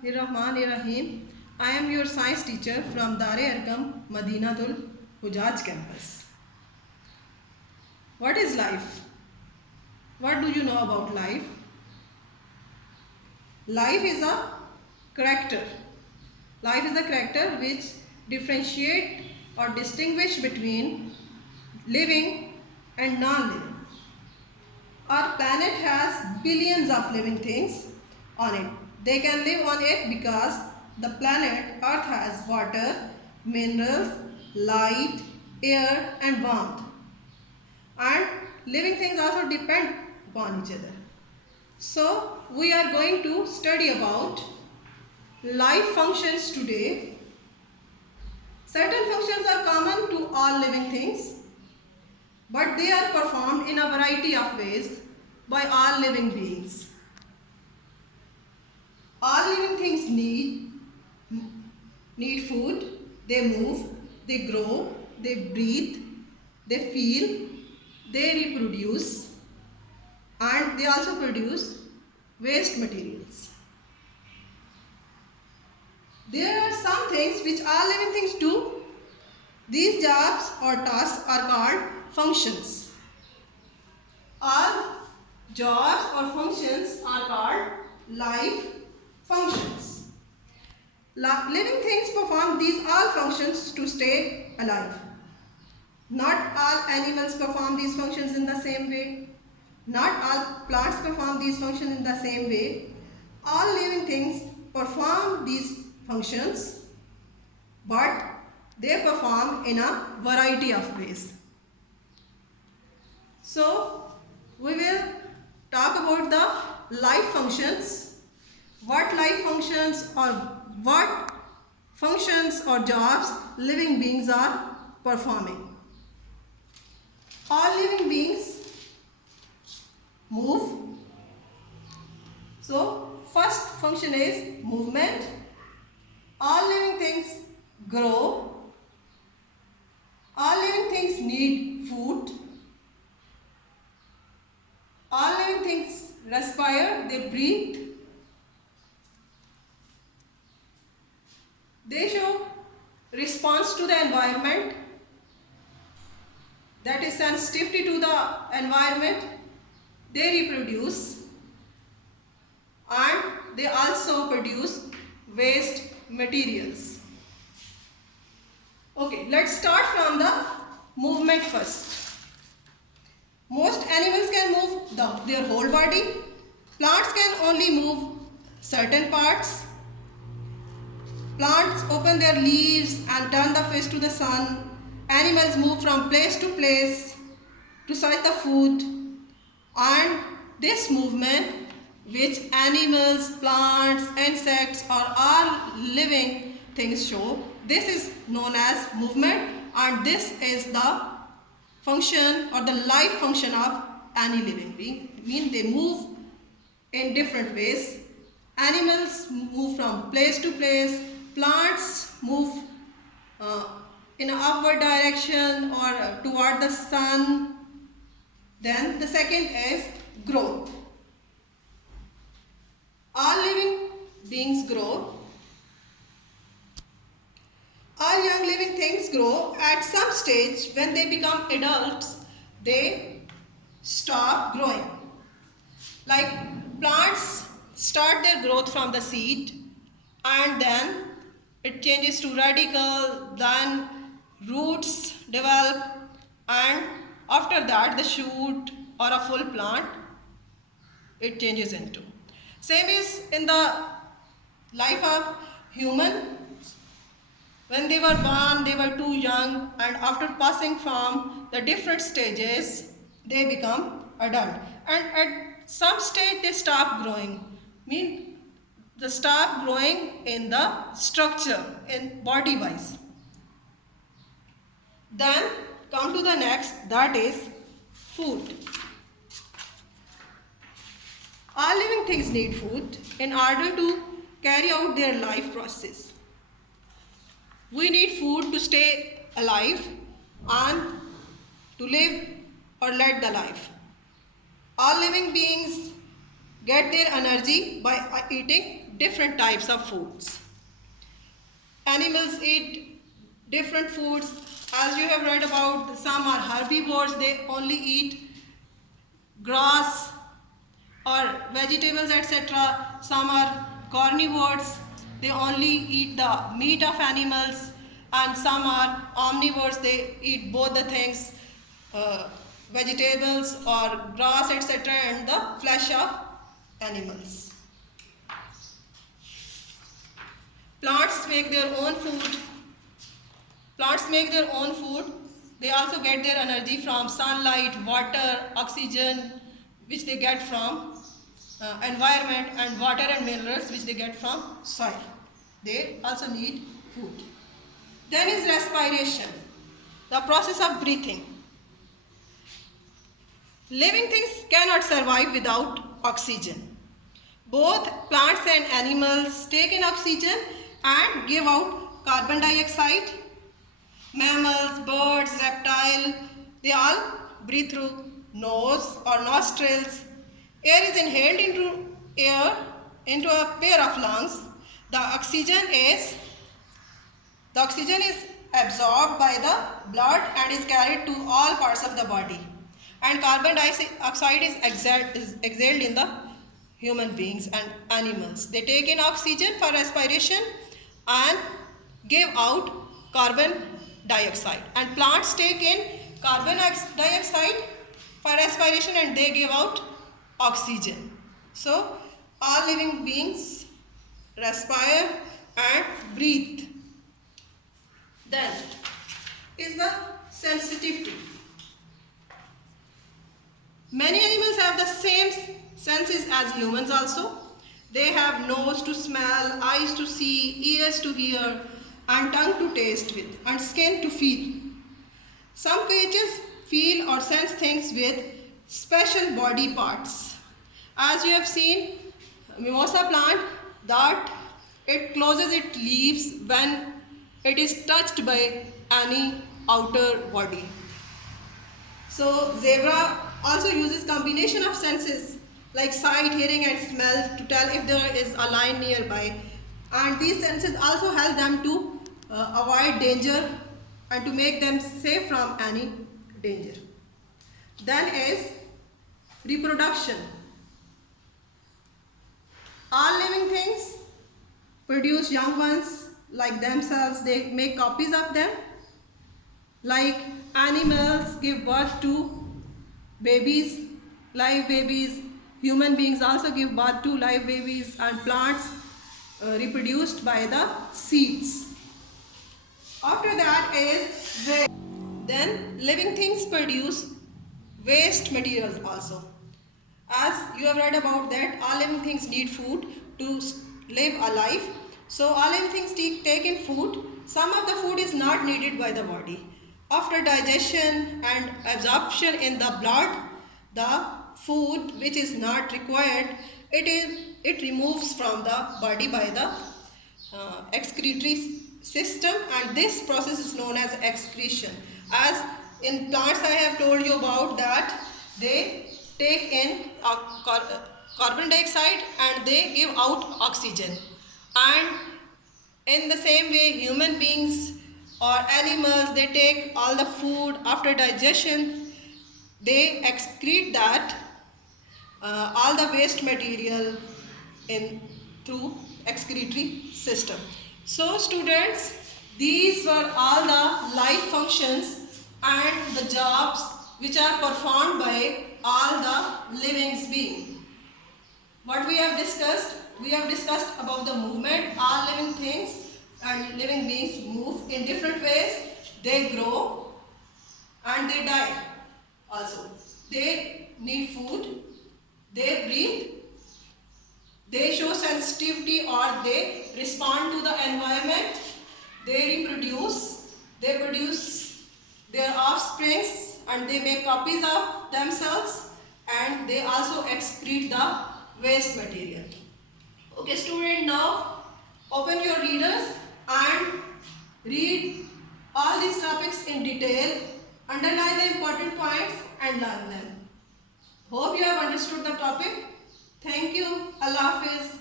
Bismillahirrahmanirrahim. I am your science teacher from Dar-e-Arqam, Madinatul Hujaj campus. What is life? What do you know about life? Life is a character. Life is a character which differentiate or distinguish between living and non-living. Our planet has billions of living things on it. They can live on it because the planet Earth has water, minerals, light, air and warmth. And living things also depend upon each other. So we are going to study about life functions today. Certain functions are common to all living things, but they are performed in a variety of ways by all living beings. All living things need food, they move, they grow, they breathe, they feel, they reproduce, and they also produce waste materials. There are some things which all living things do. These jobs or tasks are called functions. All jobs or functions are called life functions. Living things perform these all functions to stay alive. Not all animals perform these functions in the same way. Not all plants perform these functions in the same way. All living things perform these functions, but they perform in a variety of ways. So, we will talk about the life functions. What life functions or what functions or jobs living beings are performing. All living beings move. So, first function is movement. All living things grow. All living things need food. All living things respire, they breathe. They show response to the environment, that is sensitivity to the environment. They reproduce and they also produce waste materials. Okay, let's start from the movement first. Most animals can move their whole body. Plants can only move certain parts. Plants open their leaves and turn the face to the sun. Animals move from place to place to search the food. And this movement, which animals, plants, insects or all living things show, this is known as movement, and this is the function or the life function of any living being. Mean they move in different ways. Animals move from place to place. Plants move in an upward direction or toward the sun. Then the second is growth. All living beings grow. All young living things grow. At some stage, when they become adults, they stop growing. Like plants start their growth from the seed, and then it changes to radicle, then roots develop, and after that the shoot or a full plant it changes into. Same is in the life of human. When they were born, they were too young, and after passing from the different stages, they become adult. And at some stage, they stop growing. Mean they stop growing in the structure, in body-wise. Then come to the next, that is food. All living things need food in order to carry out their life process. We need food to stay alive and to live or lead the life. All living beings get their energy by eating different types of foods. Animals eat different foods. As you have read about, some are herbivores, they only eat grass or vegetables, etc. Some are carnivores, they only eat the meat of animals, and some are omnivores, they eat both the things, vegetables or grass, etc., and the flesh of animals. Plants make their own food. Plants make their own food. They also get their energy from sunlight, water, oxygen, which they get from environment, and water and minerals which they get from soil. They also need food. Then is respiration, the process of breathing. Living things cannot survive without oxygen. Both plants and animals take in oxygen and give out carbon dioxide. Mammals, birds, reptiles, they all breathe through nose or nostrils. Air is inhaled into a pair of lungs. The oxygen is absorbed by the blood and is carried to all parts of the body. And carbon dioxide is exhaled in the human beings and animals. They take in oxygen for respiration and give out carbon dioxide. And plants take in carbon dioxide for respiration and they give out oxygen. So all living beings respire and breathe. Then is the sensitivity. Many animals have the same senses as humans also. They have nose to smell, eyes to see, ears to hear, and tongue to taste with, and skin to feel. Some creatures feel or sense things with special body parts. As you have seen, mimosa plant, that it closes its leaves when it is touched by any outer body. So zebra also uses combination of senses like sight, hearing and smell to tell if there is a lion nearby, and these senses also help them to avoid danger and to make them safe from any danger. Then is reproduction. All living things produce young ones like themselves. They make copies of them. Like animals give birth to babies, live babies. Human beings also give birth to live babies, and plants reproduced by the seeds. After that is waste. Then living things produce waste materials also. As you have read about that, all living things need food to live a life. So all living things take in food. Some of the food is not needed by the body. After digestion and absorption in the blood, the food which is not required, it removes from the body by the excretory system, and this process is known as excretion. As in plants I have told you about that, they take in carbon dioxide and they give out oxygen. And in the same way, human beings or animals, they take all the food. After digestion, they excrete that all the waste material in through excretory system. So students, these were all the life functions and the jobs which are performed by all the living beings. What we have discussed about the movement. All living things and living beings move in different ways. They grow and they die also. They need food, they breathe, they show sensitivity or they respond to the environment, they reproduce, they produce their offsprings and they make copies of themselves, and they also excrete the waste material. Okay student, now open your readers and read all these topics in detail, underline the important points and learn them. Hope you have understood the topic. Thank you. Allah Hafiz.